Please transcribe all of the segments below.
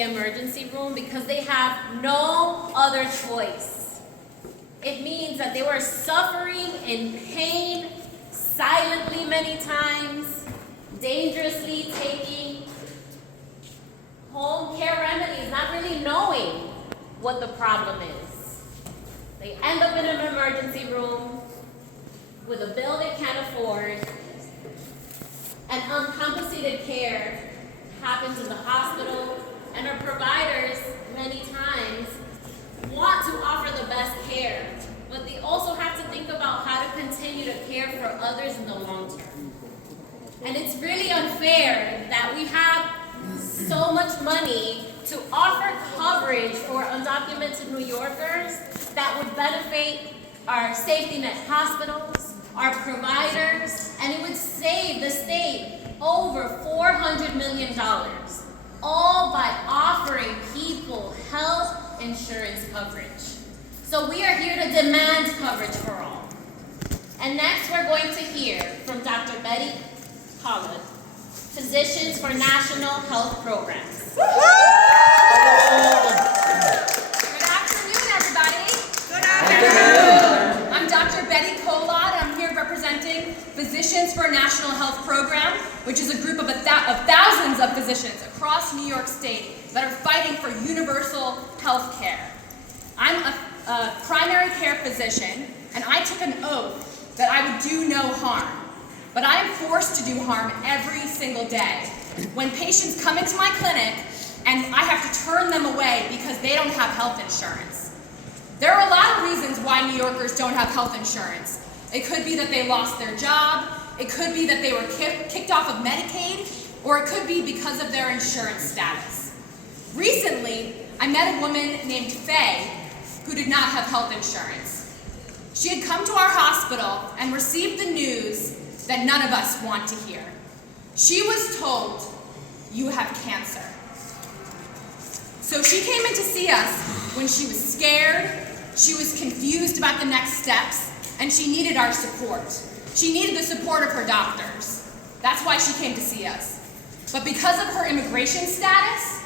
the emergency room because they have no other choice. It means that they were suffering in pain, silently many times, dangerously taking home care remedies, not really knowing what the problem is. They end up in an emergency room with a bill they can't afford, and uncompensated care happens in the hospital, and our providers many times want to offer the best care, but they also have to think about how to continue to care for others in the long term. And it's really unfair that we have so much money to offer coverage for undocumented New Yorkers that would benefit our safety net hospitals, our providers, and it would save the state over $400 million, all by offering people health insurance coverage. So we are here to demand coverage for all. And next we're going to hear from Dr. Betty Kolod, Physicians for National Health Programs. Good afternoon, everybody. Good afternoon. I'm Dr. Betty Kolod. I'm here representing Physicians for National Health Program, which is a group of thousands of physicians across New York State that are fighting for universal health care. I'm a primary care physician, and I took an oath that I would do no harm. But I am forced to do harm every single day. When patients come into my clinic and I have to turn them away because they don't have health insurance. There are a lot of reasons why New Yorkers don't have health insurance. It could be that they lost their job, it could be that they were kicked off of Medicaid, or it could be because of their insurance status. Recently, I met a woman named Faye who did not have health insurance. She had come to our hospital and received the news that none of us want to hear. She was told, "You have cancer." So she came in to see us when she was scared, she was confused about the next steps, and she needed our support. She needed the support of her doctors. That's why she came to see us. But because of her immigration status,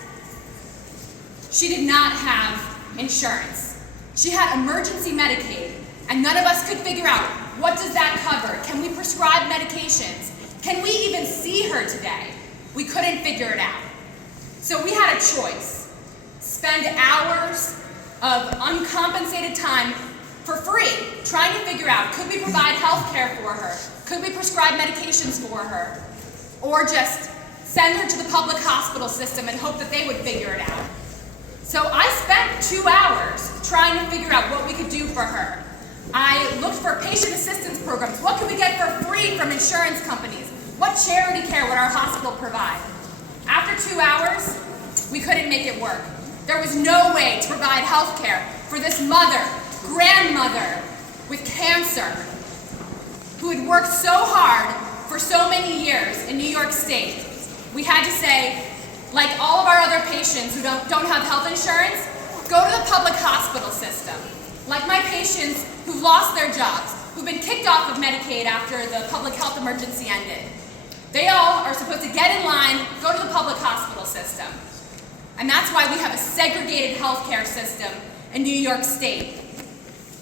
she did not have insurance. She had emergency Medicaid, and none of us could figure out, what does that cover? Can we prescribe medications? Can we even see her today? We couldn't figure it out. So we had a choice. Spend hours of uncompensated time for free trying to figure out, could we provide health care for her? Could we prescribe medications for her? Or just send her to the public hospital system and hope that they would figure it out. So I spent 2 hours trying to figure out what we could do for her. I looked for patient assistance programs. What could we get for free from insurance companies? What charity care would our hospital provide? After 2 hours, we couldn't make it work. There was no way to provide health care for this mother, grandmother with cancer, who had worked so hard for so many years in New York State. We had to say, like all of our other patients who don't have health insurance, go to the public hospital system. Like my patients who've lost their jobs, who've been kicked off of Medicaid after the public health emergency ended. They all are supposed to get in line, go to the public hospital system. And that's why we have a segregated healthcare system in New York State.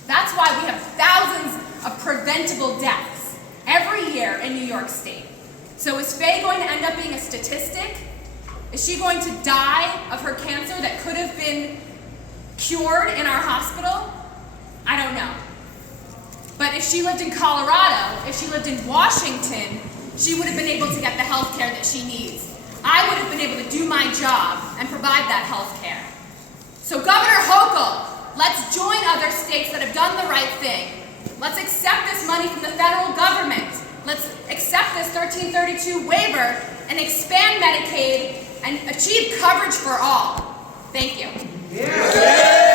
That's why we have thousands of preventable deaths every year in New York State. So is Faye going to end up being a statistic? Is she going to die of her cancer that could have been cured in our hospital? I don't know. But if she lived in Colorado, if she lived in Washington, she would have been able to get the health care that she needs. I would have been able to do my job and provide that health care. So Governor Hochul, let's join other states that have done the right thing. Let's accept this money from the federal government. Let's accept this 1332 waiver and expand Medicaid and achieve coverage for all. Thank you. Yeah.